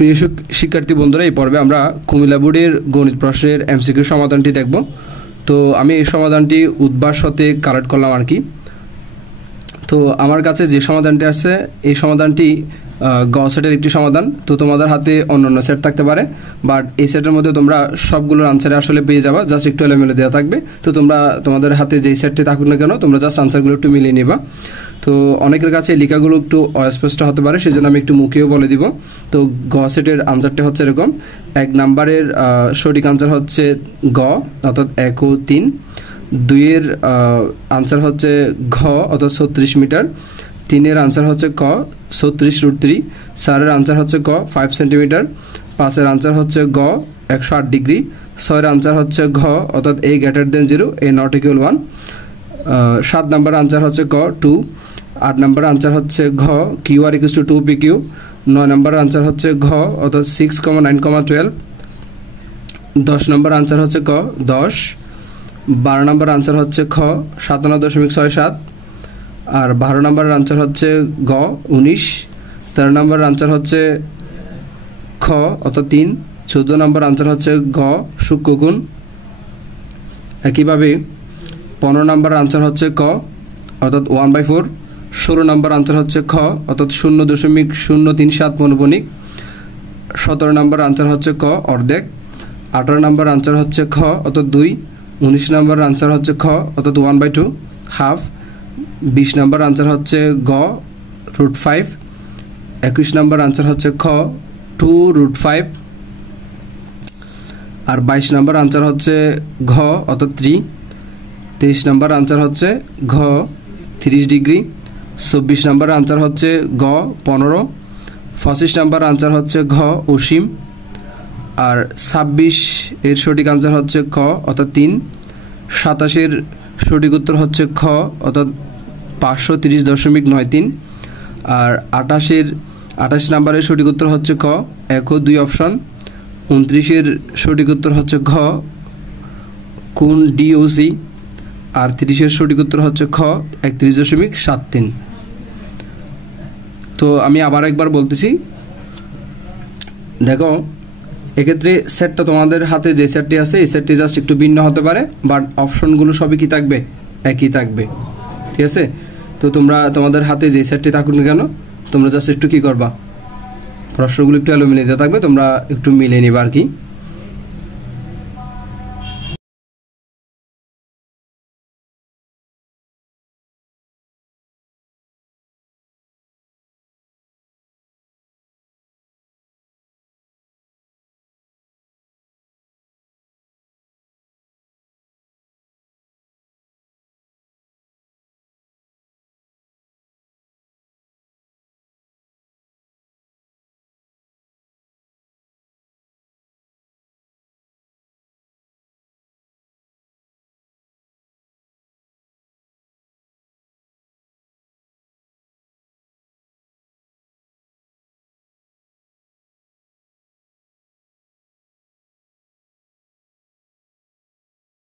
প্রিয় শিক্ষার্থী বন্ধুরা, এই পর্বে আমরা কুমিল্লা বোর্ডের গণিত প্রশ্নের এমসিকিউ সমাধানটি দেখব। তো আমি এই সমাধানটি উদ্ভাস হতে কালেক্ট করলাম আর কি। তো আমার কাছে যে সমাধানটি আছে এই সমাধানটি গ সেটের একটি সমাধান। তো তোমাদের হাতে অন্যান্য সেট থাকতে পারে, বাট এই সেটের মধ্যে তোমরা সবগুলোর আনসারে আসলে পেয়ে যাবা, জাস্ট একটু এলোমেলো দেওয়া থাকবে। তো তোমরা তোমাদের হাতে যেই সেটটি থাকুক না কেন তোমরা জাস্ট আনসারগুলো একটু মিলিয়ে নিবা। তো অনেকের কাছে লেখাগুলো একটু অস্পষ্ট হতে পারে, সেই জন্য আমি একটু মুখেও বলে দিব। তো গ সেটের আনসারটা হচ্ছে এরকম: 1 নাম্বারের সঠিক আনসার হচ্ছে গ অর্থাৎ 1 ও 3। 2-এর আনসার হচ্ছে ঘ অর্থাৎ 36 মিটার। 3-এর আনসার হচ্ছে ক 36√3। 4-এর আনসার হচ্ছে ক 5 সেন্টিমিটার। 5-এর আনসার হচ্ছে গ 108 ডিগ্রি। 6-এর আনসার হচ্ছে ঘ অর্থাৎ a greater than 0, a not equal 1। 7 number answer হচ্ছে ক 2। 8 নাম্বার আনসার হচ্ছে ঘ QR equals to 2PQ। 9 number answer হচ্ছে ঘ অর্থাৎ 6,9,12। 10 নম্বর আনসার হচ্ছে ক 10। 12 নম্বর আনসার হচ্ছে খ 57.67। আর 12 নম্বরের আনসার হচ্ছে গ 19। 13 নম্বরের আনসার হচ্ছে খ অর্থাৎ 3। 14 নম্বর আনসার হচ্ছে গ সূক্ষ্মগুণ। একইভাবে 15 নম্বর আনসার হচ্ছে ক অর্থাৎ 1/4। 16 নম্বর আনসার হচ্ছে খ অর্থাৎ 0.037 মনোবণিক। 17 নম্বর আনসার হচ্ছে ক অর্ধেক। 18 নম্বর আনসার হচ্ছে খ অর্থাৎ 2। 19 নম্বর আনসার হচ্ছে খ অর্থাৎ 1/2 হাফ। 20 নম্বর আনসার হচ্ছে গ √5। 21 নম্বর আনসার হচ্ছে খ 2√5। আর 22 নম্বর আনসার হচ্ছে ঘ অর্থাৎ 3। 23 নম্বর আনসার হচ্ছে ঘ 30 ডিগ্রি। 24 নম্বর আনসার হচ্ছে গ 15। 25 নম্বর আনসার হচ্ছে ঘ অসীম। আর 26-এর সঠিক আনসার হচ্ছে খ অর্থাৎ 3। 27-এর সঠিক উত্তর হচ্ছে খ অর্থাৎ 530.93। আর 28 নম্বরের সঠিক উত্তর হচ্ছে ক 1 ও 2 অপশন। 29-এর সঠিক উত্তর হচ্ছে ঘ কোণ DOC। আর 30-এর সঠিক উত্তর হচ্ছে খ 31.73। তো আমি আবার একবার বলতেছি, দেখো এক্ষেত্রে সেটটা তোমাদের হাতে যে সেটটি আছে এই সেটটি জাস্ট একটু ভিন্ন হতে পারে, বাট অপশনগুলো সবই কি থাকবে, একই থাকবে। ঠিক আছে? তো তোমরা তোমাদের হাতে যে সেটটি থাকুক না কেন তোমরা জাস্ট একটু কি করবা, প্রশ্নগুলো একটু এলোমেলো থাকবে, তোমরা একটু মিলিয়ে নিবা আর কি।